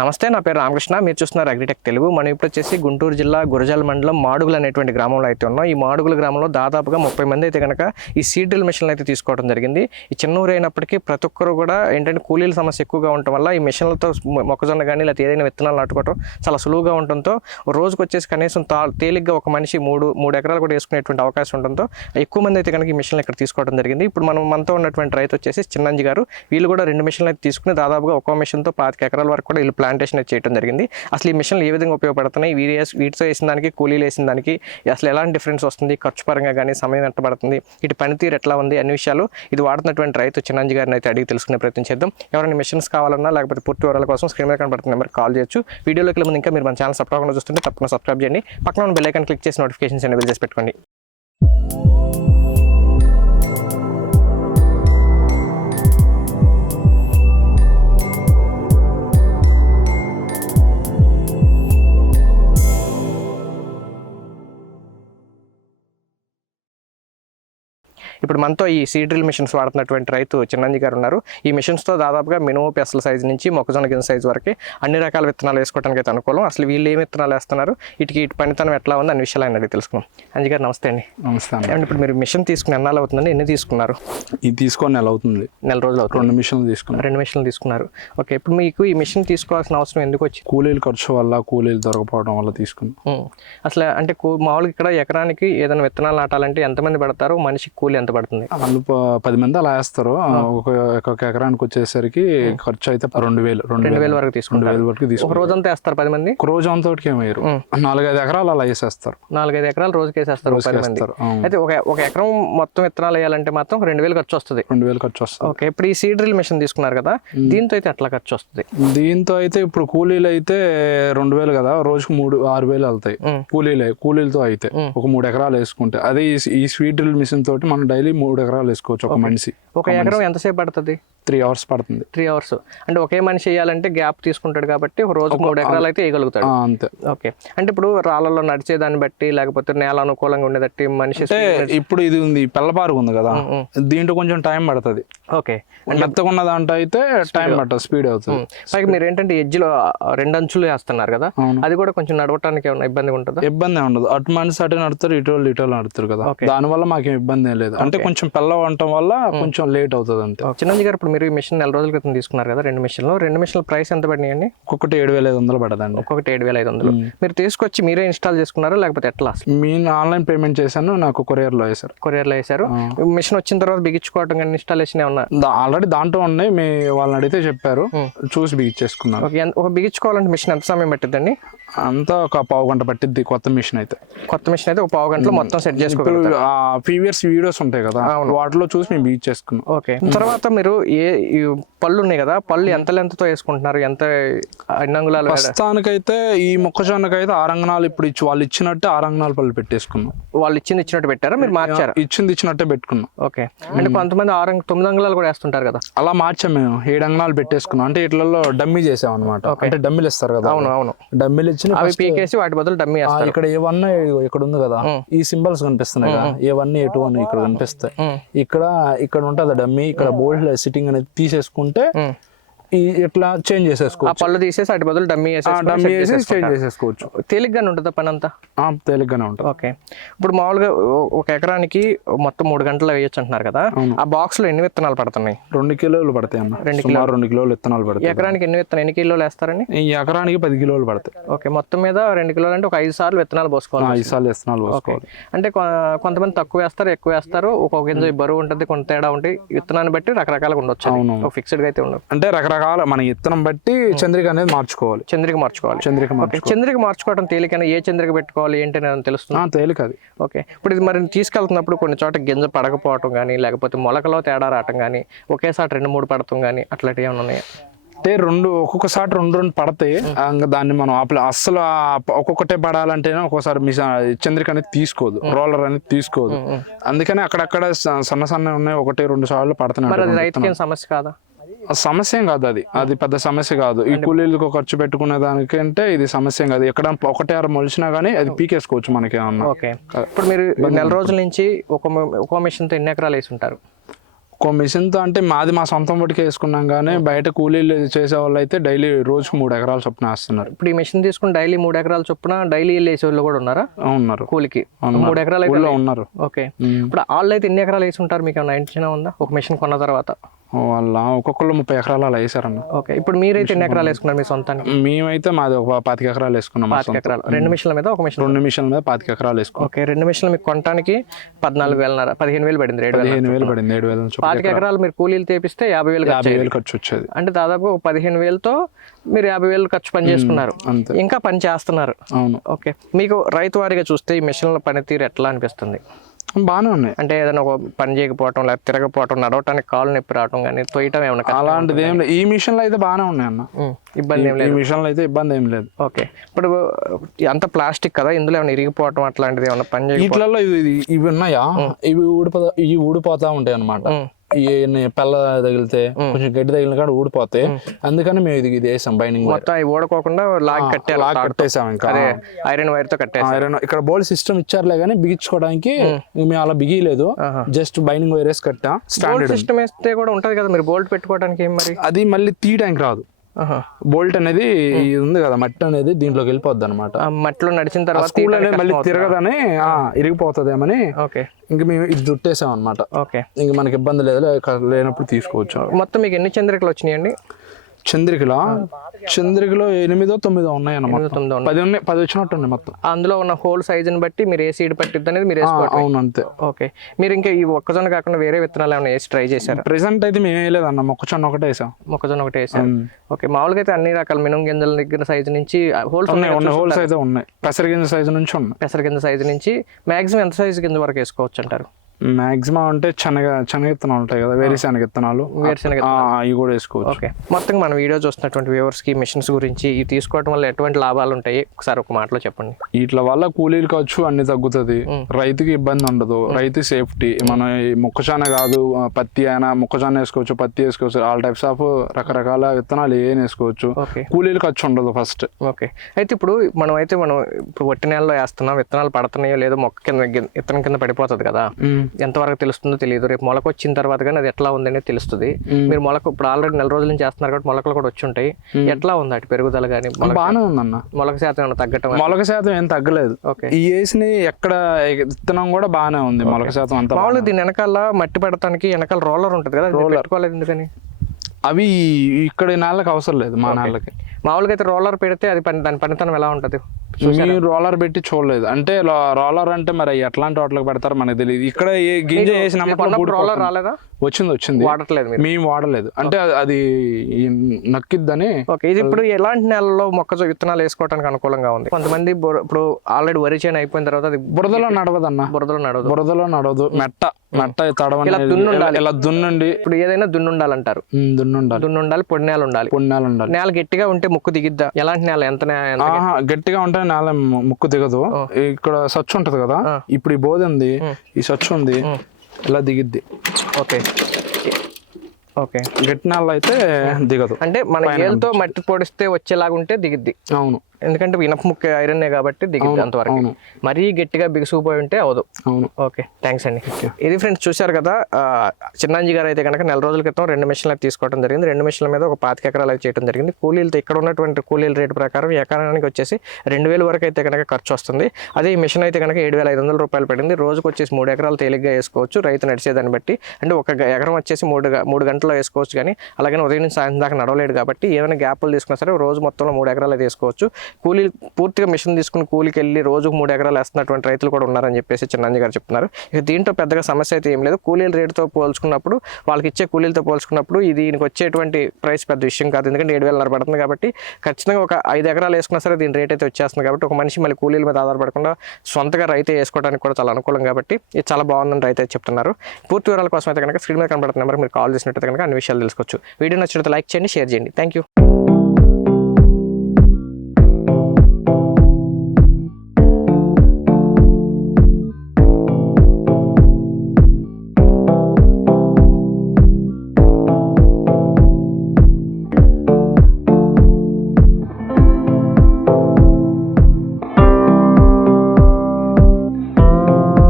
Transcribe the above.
నమస్తే నా పేరు రామకృష్ణ. మీరు చూస్తున్నారు అగ్రిటెక్ తెలుగు. మనం ఇప్పుడు వచ్చేసి గుంటూరు జిల్లా గురజాల మండలం మాడుగులు అనేటువంటి గ్రామంలో అయితే ఉన్నాం. ఈ మాడుగుల గ్రామంలో దాదాపుగా ముప్పై మంది అయితే కనుక ఈ సీడ్ డ్రిల్ మిషన్లు అయితే తీసుకోవడం జరిగింది. ఈ చిన్న ఊరు అయినప్పటికీ ప్రతి ఒక్కరు కూడా ఏంటంటే కూలీల సమస్య ఎక్కువగా ఉండటం వల్ల ఈ మిషన్లతో మొక్కజొన్న కానీ లేకపోతే ఏదైనా విత్తనాలు నాటుకోవడం చాలా సులువుగా ఉండటంతో రోజుకు వచ్చేసి కనీసం తా తేలిగ్గా ఒక మనిషి మూడు మూడు ఎకరాలు కూడా వేసుకునేటువంటి అవకాశం ఉండడంతో ఎక్కువ మంది అయితే కనుక ఈ మిషన్లు ఇక్కడ తీసుకోవడం జరిగింది. ఇప్పుడు మనం మనతో ఉన్నటువంటి రైతు వచ్చేసి చిన్నంజి గారు. వీళ్ళు కూడా రెండు మిషన్లు అయితే తీసుకుని దాదాపుగా ఒక్కో మిషన్తో పాతిక ఎకరాల వరకు కూడా వీళ్ళు ప్లాంటేషన్ చేయడం జరిగింది. అసలు ఈ మిషన్లు ఏ విధంగా ఉపయోగపడుతున్నాయి? వీరి వీటితో వేసిన దానికి కూలీలు వేసిన దానికి అసలు ఎలాంటి డిఫరెన్స్ వస్తుంది? ఖర్చు పరంగా కానీ సమయం ఎంత పడుతుంది? ఇటు పనితీరు ఎట్లా ఉంది? అన్ని విషయాలు ఇది వాడుతున్నటువంటి రైతు చిన్నంజి గారిని అయితే అడిగి తెలుసుకునే ప్రయత్నం చేద్దాం. ఎవరైనా మిషన్స్ కావాలన్నా లేకపోతే పూర్తి వివరాల కోసం స్క్రీన్ మీద కనబడుతున్న నెంబర్ కాల్ చేయొచ్చు. వీడియోలోకి ముందు ఇంకా మీరు మన ఛానల్ సబ్స్క్రైబ్ చూస్తుంటే తప్పకుండా సబ్స్క్రైబ్ చేయండి. పక్కన ఉన్న బెల్ ఐకాన్ క్లిక్ చేసి నోటిఫికేషన్స్ ఎనేబుల్ చేసి పెట్టుకోండి. ఇప్పుడు మనతో ఈ సీడ్ డ్రిల్ మిషన్స్ వాడుతున్నటువంటి రైతు చిన్నంజి గారు ఉన్నారు. ఈ మిషన్స్తో దాదాపుగా మినిమం పెసల సైజ్ నుంచి మొక్కజొన్న గింజ సైజ్ వరకు అన్ని రకాల విత్తనాలు వేసుకోవడానికి అయితే అనుకూలం. అసలు వీళ్ళు ఏం విత్తనాలు వేస్తున్నారు? ఇటుకి ఇటు పనితనం ఎట్లా ఉంది? అన్ని విషయాలు ఆయన అడిగి తెలుసుకుందాం. అంజి గారు నమస్తే అండి. నమస్తే అండి. ఇప్పుడు మీరు మిషన్ తీసుకుని ఎన్నాళ్ళు అవుతుందండి? ఎన్ని తీసుకున్నారు? ఇది తీసుకొని నెల అవుతుంది. నెల రోజులు అవుతుంది. రెండు మిషన్లు తీసుకున్నాం. రెండు మిషన్లు తీసుకున్నారు. ఓకే ఇప్పుడు మీకు ఈ మిషన్ తీసుకోవాల్సిన అవసరం ఎందుకు వచ్చింది? కూలీలు ఖర్చు వల్ల కూలీలు దొరకపోవడం వల్ల తీసుకున్నాం. అసలు అంటే మామూలుగా ఇక్కడ ఎకరానికి ఏదైనా విత్తనాలు నాటాలంటే ఎంతమంది పడతారు? మనిషికి కూలి ఎంత పడుతుంది? వాళ్ళు ప- పది మంది అలా వేస్తారు. ఒక ఒక ఎకరానికి వచ్చేసరికి ఖర్చు అయితే రెండు వేలు రెండు వేల. వరకు తీసుకుంటారు. వేలు వరకు ఒక తీసుకుంటారు. రోజంతా వేస్తారు పది మంది? రోజు అంతటికి ఏమయ్యారు. నాలుగైదు ఎకరాలు అలా వేసేస్తారు. నాలుగైదు ఎకరాలు రోజుకి వేసేస్తారు పది మంది. అయితే ఒక ఒక ఎకరం మొత్తం విత్తనాలు వేయాలంటే మాత్రం రెండు వేలు ఖర్చు వస్తుంది. రెండు వేలు ఖర్చు వస్తుంది. ఓకే ఇప్పుడు ఈ సీడ్ డ్రిల్ మిషన్ తీసుకున్నారు కదా దీంతో అయితే ఎట్లా ఖర్చు వస్తుంది? దీంతో అయితే ఇప్పుడు కూలీలు అయితే రెండు వేలు కదా రోజుకు మూడు ఆరు వేలు వెళ్తాయి. కూలీలే కూలీలతో అయితే. ఒక మూడు ఎకరాలు వేసుకుంటే. అదే ఈ- ఈ స్వీట్ డ్రిల్ మిషన్ తోటి మనం డైలీ మూడు ఎకరాలు వేసుకోవచ్చు ఒక మనిషి ఒక ఎకరం ఎంతసేపు పడుతుంది? త్రీ అవర్స్ పడుతుంది. Three hours. అంటే ఒకే మనిషి వేయాలంటే గ్యాప్ తీసుకుంటాడు కాబట్టి రోజు మూడు ఎకరాలు అయితే వేయగలుగుతాడు. అంతే. ఓకే. అంటే ఇప్పుడు రాళ్ళలో నడిచే దాన్ని బట్టి లేకపోతే నేల అనుకూలంగా ఉండేదట్టి మనిషి అంటే ఇప్పుడు ఇది ఉంది పిల్లపారు ఉంది కదా. దీంట్లో కొంచెం టైం పడుతుంది. ఓకే. మెత్తగా ఉన్న దాంట్లో అయితే టైం పట్టదు స్పీడ్ అవుతుంది. పైగా మీరు ఏంటంటే ఎడ్జ్లో రెండు అంచులు వేస్తున్నారు కదా. అది కూడా కొంచెం నడవటానికి ఏమైనా ఇబ్బందిగా ఉంటుందా? ఇబ్బంది ఉండదు. అటు మనిషి అటు నడుతారు ఇటు వాళ్ళు ఇటు వాళ్ళు నడుతారు కదా. Okay. దాని వల్ల మాకేం ఇబ్బంది ఏం లేదు. అంటే కొంచెం పిల్ల ఉండటం వల్ల కొంచెం లేట్ అవుతుంది అంతే చిన్నంజి గారు ఇప్పుడు మీరు ఈ మిషన్ నెల రోజుల క్రితం తీసుకున్నారు కదా రెండు మిషన్లు. రెండు మిషన్ల ప్రైస్ ఎంత పడినాయండి? ఒక్కొక్కటి ఏడు వేల ఐదు వందలు పడదండి. ఒక్కొక్కటి ఏడు వేల ఐదు వందలు మీరు తీసుకొచ్చి మీరే ఇన్స్టాల్ చేసుకున్నారా లేకపోతే ఎట్లా మీ ఆన్లైన్ పేమెంట్ చేశాను నాకు కొరియర్లో వేశారు. కొరియర్లో వేశారు. మిషన్ వచ్చిన తర్వాత బిగించుకోవటం కానీ ఇన్స్టాలేషన్ ఏమన్నా? ఆల్రెడీ దాంట్లో ఉన్నాయి మీ వాళ్ళని అడిగితే చెప్పారు. చూసి బిగించేసుకున్నాను. ఒక బిగించుకోవాలంటే మిషన్ ఎంత సమయం పట్టిద్దండి? అంతా ఒక పావు గంట పట్టిద్ది కొత్త మిషన్ అయితే. కొత్త మిషన్ అయితే ఒక పావు గంటలో మొత్తం సెట్ ఆ ప్రీవియస్ వీడియోస్ ఉంటాయి కదా వాటిలో చూసి మేము బిగించేసుకున్నాం. ఓకే తర్వాత మీరు ఏ ఈ పళ్ళు ఉన్నాయి కదా పళ్ళు ఎంత లెంత్తో వేసుకుంటున్నారు? ఎంత ఎన్ని అంగుళాలు ప్రస్తుతానికైతే ఈ మొక్కజొన్నకైతే ఆరంగనాలు ఇప్పుడు ఇచ్చి వాళ్ళు ఇచ్చినట్టే ఆరంగనాలు పళ్ళు పెట్టేసుకున్నాం. వాళ్ళు ఇచ్చింది ఇచ్చినట్టు పెట్టారా? మీరు మార్చారా? ఇచ్చింది ఇచ్చినట్టే పెట్టుకున్నాం. ఓకే. అంటే కొంతమంది ఆరు అంగ- తొమ్మిది అంగుళాలు కూడా వేస్తుంటారు కదా. అలా మార్చాం మేము. ఏడు అంగనాలు పెట్టేసుకున్నాం. అంటే ఇట్లలో డమ్మీ చేసాం అనమాట అంటే డమ్మీలు ఇస్తారు కదా. అవును అవును. డమ్మీలు ఇచ్చిన అవి పీకేసి వాటి బదులు డమ్మీ ఇక్కడ ఏవన్నా ఇక్కడ ఉంది కదా. ఈ సింబల్స్ కనిపిస్తున్నాయి కదా. ఏవన్నీ ఎటు అని ఇక్కడ కనిపిస్తాయి. ఇక్కడ ఇక్కడ ఉంటుంది డమ్మీ. ఇక్కడ బోల్డ్ సిట్టింగ్ అనేది తీసేసుకుంటే ఇట్లా చేంజ్ ఆ చేసేసుకోవచ్చు పళ్ళు తీసేసి వాటి బదులు డమ్మీ డమ్మీ వేసి చేంజ్ చేసేసుకోవచ్చు. తేలిగ్గానే ఉంటుందా పని అంతా? తేలిగ్గానే ఉంటుంది. ఓకే. ఇప్పుడు మామూలుగా ఒక ఎకరానికి మొత్తం మూడు గంటలు వేయొచ్చు అంటున్నారు కదా. ఆ బాక్స్లో ఎన్ని విత్తనాలు పడుతున్నాయి? రెండు కిలోలు పడతాయి అన్న. సుమారు రెండు కిలోలు విత్తనాలు పడతాయి. ఎకరానికి ఎన్ని విత్తనాలు ఎన్ని కిలోలు వేస్తారని? ఈ ఎకరానికి పది కిలోలు పడతాయి. ఓకే. మొత్తం మీద రెండు కిలోలు అంటే ఒక ఐదు సార్లు విత్తనాలు పోసుకోవాలి. ఐదు సార్లు విత్తనాలు పోసుకోవాలి. అంటే కొంతమంది తక్కువ వేస్తారు ఎక్కువ వేస్తారు. ఒక్కొక్క గింజ బరువు ఉంటుంది కొంత తేడా ఉంటాయి. విత్తనాన్ని బట్టి రకరకాలుగా ఉండొచ్చు ఫిక్స్డ్గా అయితే ఉండదు అంటే రకరకాల మన విత్తనం బట్టి చంద్రిక అనేది మార్చుకోవాలి. చంద్రిక మార్చుకోవాలి. చంద్రిక చంద్రిక మార్చుకోవడం తేలికైనా ఏ చంద్రిక పెట్టుకోవాలి ఏంటి అని తెలుస్తుంది? తేలిక అది. ఓకే ఇప్పుడు ఇది మరి తీసుకెళ్తున్నప్పుడు కొన్ని చోట గింజ పడకపోవటం కానీ లేకపోతే మొలకలో తేడా రావటం కానీ ఒకేసారి రెండు మూడు పడటం కానీ అట్లాంటివి ఏమైనా ఉన్నాయా? అంటే రెండు ఒక్కొక్కసారి రెండు రెండు పడతాయి దాన్ని మనం ఆపలే అస్సలు ఒక్కొక్కటే పడాలంటేనే ఒక్కోసారి మిస్ చంద్రిక అనేది తీసుకోదు రోలర్ అనేది తీసుకోదు. అందుకని అక్కడక్కడ సన్న సన్న ఉన్నాయి ఒకటి రెండు సార్లు పడుతున్నాయి సమస్య కాదా? సమస్య కాదు అది. అది పెద్ద సమస్య కాదు. ఈ కూలీలకు ఖర్చు పెట్టుకునే దానికంటే ఇది సమస్య కాదు. ఎక్కడ ఒకటే అర మొలిచినా కానీ అది పీకేసుకోవచ్చు మనకి ఓకే. ఇప్పుడు మీరు నెల రోజుల నుంచి ఒక ఒక మిషన్తో ఎన్ని ఎకరాలు వేసి ఉంటారు ఒక్కో మిషన్తో అంటే మాది మా సొంతం బట్టికి వేసుకున్నాం కానీ బయట కూలీలు చేసే వాళ్ళు అయితే డైలీ రోజుకు మూడు ఎకరాలు చొప్పున వేస్తున్నారు. ఇప్పుడు ఈ మిషన్ తీసుకుని డైలీ మూడు ఎకరాల చొప్పున డైలీ వేసే వాళ్ళు కూడా ఉన్నారా? ఉన్నారు. కూలికి. మూడు ఎకరాలు ఉన్నారు. ఓకే. ఇప్పుడు వాళ్ళు అయితే ఎన్ని ఎకరాలు వేసి ఉంటారు మీకు ఏమైనా ఉందా? ఒక మిషన్ కొన్న తర్వాత. వాళ్ళ ఒక్కొక్కళ్ళు ముప్పై ఎకరాలు అలా వేసారన్న ఓకే ఇప్పుడు మీరైతే ఎన్ని ఎకరాలు వేసుకున్నారు మీ సొంతానికి? మేమైతే మాది ఒక పాతిక ఎకరాలు వేసుకున్నాం పాతిక. ఎకరాలు. రెండు మిషన్ల మీద ఒక మిషన్. రెండు మిషన్ల మీద పాతిక ఎకరాలు వేసుకున్నాం. ఓకే రెండు మిషన్లు మీకు కొనడానికి పద్నాలుగు వేలన్నర పదిహేను వేలు పడింది ఏడు పదిహేను వేలు పడింది ఏడు వేల పాతిక ఎకరాలు. మీరు కూలీలు తెపిస్తే యాభై వేలు యాభై. వేలు ఖర్చు వచ్చేది. అంటే దాదాపు పదిహేను వేలతో మీరు యాభై వేలు ఖర్చు పని చేసుకున్నారు. అంతే. ఇంకా పని చేస్తున్నారు. అవును. ఓకే మీకు రైతు వారిగా చూస్తే ఈ మిషన్ల పనితీరు ఎట్లా అనిపిస్తుంది? బాగానే ఉన్నాయి. అంటే ఏదైనా ఒక పని చేయకపోవటం లేకపోతే తిరగకపోవటం నడవటానికి కాళ్ళు నొప్పి రావటం కానీ తొయ్యటం ఏమైనా? అలాంటిది ఏం లేదు ఈ మిషన్లు అయితే బాగానే ఉన్నాయి అన్న. ఇబ్బంది ఏం ఈ లేదు. మిషన్లు అయితే ఇబ్బంది ఏం లేదు. ఓకే. ఇప్పుడు అంత ప్లాస్టిక్ కదా ఇందులో ఏమైనా ఇరిగిపోవటం అట్లాంటిది ఏమైనా పని వీటిలలో ఇవి ఉన్నాయా? ఇవి ఊడిపోతా ఇవి ఊడిపోతా ఉంటాయి అనమాట. ఈ పెళ్ళ తగిలితే కొంచెం గడ్డి తగిలిన కాడ ఊడిపోతాయి అందుకని మేము ఇది ఇది వేసాం బైనింగ్ మొత్తం అవి ఓడకోకుండా లాగి కట్టారు లాక్ కట్టేసాం ఇంకా. ఐరన్ వైర్తో కట్టారు ఐరన్ ఇక్కడ బోల్డ్ సిస్టమ్ ఇచ్చారులే కానీ బిగించుకోవడానికి మేము అలా బిగియలేదు. జస్ట్ బైనింగ్ వైర్ వేసి కట్టా స్టాండర్డ్ సిస్టమ్ వేస్తే కూడా ఉంటది కదా మీరు బోల్ట్ పెట్టుకోవడానికి మరి? అది మళ్ళీ తీయడానికి రాదు. బోల్ట్ అనేది ఉంది కదా మట్టి అనేది దీంట్లోకి వెళ్ళిపోద్ది అనమాట మట్టిలో నడిచిన తర్వాత స్కూల్ అనేది మళ్ళీ. తిరగదని ఇరిగిపోతుందేమని ఓకే. ఇంక మేము ఇది చుట్టేసాం అనమాట ఓకే. ఇంక మనకి ఇబ్బంది లేదు లేనప్పుడు తీసుకోవచ్చు. మొత్తం మీకు ఎన్ని చంద్రికలు వచ్చినాయండి? చంద్రికలో చంద్రికలో ఎనిమిదో తొమ్మిదో ఉన్నాయి అన్నమాట. పది ఉన్నాయి. పది వచ్చినట్టు ఉన్నాయి మొత్తం. అందులో ఉన్న హోల్ సైజుని బట్టి మీరు ఏ సీడ్ పట్టిద్ది అనేది మీరు అవును అంతే ఓకే. మీరు ఇంకా ఈ ఒక్కజొన్న కాకుండా వేరే విత్తనాలు ఏమైనా వేసి ట్రై చేశారా? ప్రెసెంట్ అయితే మేము వేయలేదన్న మొక్కచొన్న ఒకటే వేసాం. మొక్కజొన్న ఒకటి ఉమ్. ఓకే. మామూలుగా అయితే అన్ని రకాల మినుము గింజల దగ్గర సైజు నుంచి హోల్స్ ఉన్నాయి ఉన్నాయి హోల్స్ అయితే ఉన్నాయి. పెసర గింజ సైజు నుంచి ఉన్నాయి. పెసర కింద సైజు నుంచి మాక్సిమం ఎంత సైజు కింద వరకు వేసుకోవచ్చు అంటారు? మాక్సిమం అంటే శనగ శనగ విత్తనాలు ఉంటాయి కదా వేరే శనగ విత్తనాలు. వేరుశనగ అవి కూడా వేసుకోవచ్చు. ఓకే. మొత్తం మన వీడియో చూస్తున్నటువంటి వ్యూవర్స్కి మిషన్స్ గురించి ఇవి తీసుకోవడం వల్ల ఎటువంటి లాభాలు ఉంటాయి? ఒకసారి ఒక మాటలో చెప్పండి. వీటి వల్ల కూలీలు ఖర్చు అన్ని తగ్గుతుంది. రైతుకి ఇబ్బంది ఉండదు. రైతు సేఫ్టీ. మనం మొక్కజొన్న కాదు పత్తి అయినా మొక్కజొన్న వేసుకోవచ్చు పత్తి వేసుకోవచ్చు. ఆల్ టైప్స్ ఆఫ్ రకరకాల విత్తనాలు ఏం వేసుకోవచ్చు. కూలీలు ఖర్చు ఉండదు ఫస్ట్ ఓకే. అయితే ఇప్పుడు మనం అయితే మనం ఇప్పుడు వట్టి నేలలో వేస్తున్నాం విత్తనాలు పడుతున్నాయో లేదో మొక్క కింద విత్తనం కింద పడిపోతుంది కదా. ఎంతవరకు తెలుస్తుందో తెలియదు. రేపు మొలక వచ్చిన తర్వాత కానీ అది ఎట్లా ఉందనే తెలుస్తుంది. మీరు మొలక ఇప్పుడు ఆల్రెడీ నెల రోజుల నుంచి చేస్తున్నారు కాబట్టి మొలకలు కూడా వచ్చి ఉంటాయి ఎట్లా ఉంది అటు పెరుగుదల కానీ బాగానే ఉందన్న. మొలక శాతం ఏమైనా తగ్గటం మొలక శాతం ఏం తగ్గలేదు. ఓకే. ఈ వేసిన ఎక్కడ విత్తనం కూడా బాగానే ఉంది మొలక శాతం అంతా మామూలుగా దీని వెనకాల మట్టి పడటానికి వెనకాల రోలర్ ఉంటుంది కదా అది పెట్టుకోలేదు ఎందుకని అవి ఇక్కడ నేలకి అవసరం లేదు మా నేలకి మామూలుగా అయితే రోలర్ పెడితే అది పని దాని పనితనం ఎలా ఉంటుంది? మీరు రోలర్ పెట్టి చూడలేదు. అంటే రోలర్ అంటే మరి ఎట్లాంటి వాటికి పెడతారో మనకు తెలియదు ఇక్కడ ఏ గింజ వేసినప్పుడు రోలర్ రాలేదా? వచ్చింది వచ్చింది. వాడట్లేదు మీరు. మేము వాడలేదు. అంటే అది- నక్కిద్దని ఓకే ఇది ఇప్పుడు ఎలాంటి నెలలో మొక్కజొన్న విత్తనాలు వేసుకోవడానికి అనుకూలంగా ఉంది? కొంతమంది ఇప్పుడు ఆల్రెడీ వరి చేను అయిపోయిన తర్వాత అది బురదలో నడవదన్న. బురదలో నడవదు. బురదలో నడవదు. మెట్ట మెట్ట తడవని ఇలా దున్నుండాలి. ఇలా దున్నండి ఇప్పుడు ఏదైనా దున్ను ఉండాలంటారు ఉమ్, దున్నుండాలి. దున్ను ఉండాలి. పొడి నేల ఉండాలి. నేల గట్టిగా ఉంటే ముక్కు దిగిద్దా? ఎలాంటి నేల? ఎంత గట్టిగా ఉంటే నేల ముక్కు దిగదు. ఇక్కడ సచ్చు ఉంటది కదా? ఇప్పుడు ఈ బోధ ఉంది ఈ సచ్చు ఉంది. ఇలా దిగిద్ది. ఓకే. ఓకే. గట్టి నేల అయితే దిగదు. అంటే మన ఏళ్ళతో మట్టి పొడిస్తే వచ్చేలాగా ఉంటే దిగిద్ది. అవును. ఎందుకంటే ఇనప ముక్క ఐరన్నే కాబట్టి దిగిద్ది అంతవరకు. మరీ గట్టిగా బిగుసుకుపోయి ఉంటే అవదు అవును. ఓకే థ్యాంక్స్ అండి. ఇది ఫ్రెండ్స్ చూశారు కదా చిన్నాంజీ గారు అయితే కనుక నెల రోజుల క్రితం రెండు మిషన్లు తీసుకోవడం జరిగింది. రెండు మిషన్ల మీద ఒక పాతిక ఎకరాలు అయితే చేయడం జరిగింది. కూలీలతో ఇక్కడ ఉన్నటువంటి కూలీల రేటు ప్రకారం ఎకరానికి వచ్చేసి రెండు వేల వరకు అయితే కనుక ఖర్చు వస్తుంది. అదే ఈ మిషన్ అయితే కనుక ఏడు వేల ఐదు వందల రూపాయలు పడింది. రోజుకు వచ్చేసి మూడు ఎకరాలు తేలిగ్గా వేసుకోవచ్చు. రైతు నడిచేదాన్ని బట్టి అంటే ఒక ఎకరం వచ్చేసి మూడు మూడు గంటల్లో వేసుకోవచ్చు కానీ అలాగే ఉదయం నుంచి సాయంత్రం దాకా నడవలేడు కాబట్టి ఏమైనా గ్యాప్లు తీసుకున్నా సరే రోజు మొత్తంలో మూడు ఎకరాలు అయితే కూలీలు కూలీ పూర్తిగా మిషన్ తీసుకుని కూలికి వెళ్ళి రోజుకు మూడు ఎకరాలు వేస్తున్నటువంటి రైతులు కూడా ఉన్నారని చెప్పేసి చిన్నంజి గారు చెప్తున్నారు. ఇక దీంట్లో పెద్దగా సమస్య అయితే ఏం లేదు. కూలీల రేటుతో పోల్చుకున్నప్పుడు వాళ్ళకి ఇచ్చే కూలీలతో పోల్చుకున్నప్పుడు ఇది దీనికి వచ్చేటువంటి ప్రైస్ పెద్ద విషయం కాదు. ఎందుకంటే ఏడు వేలన్నర పడుతుంది కాబట్టి ఖచ్చితంగా ఒక ఐదు ఎకరాలు వేసుకున్నా సరే దీని రేట్ అయితే వచ్చేస్తుంది కాబట్టి ఒక మనిషి మళ్ళీ కూలీల మీద ఆధారపడకుండా సొంతగా రైతే వేసుకోవడానికి కూడా చాలా అనుకూలం కాబట్టి ఇది చాలా బాగుందని రైతు అయితే చెప్తున్నారు. పూర్తి వివరాల కోసం అయితే కనుక స్క్రీన్ మీద కనబడుతున్న నెంబర్ మీరు కాల్ చేసినట్టు కనుక అన్ని విషయాలు తెలుసుకోవచ్చు. వీడియో నచ్చినట్టు లైక్ చేయండి షేర్ చేయండి. Thank you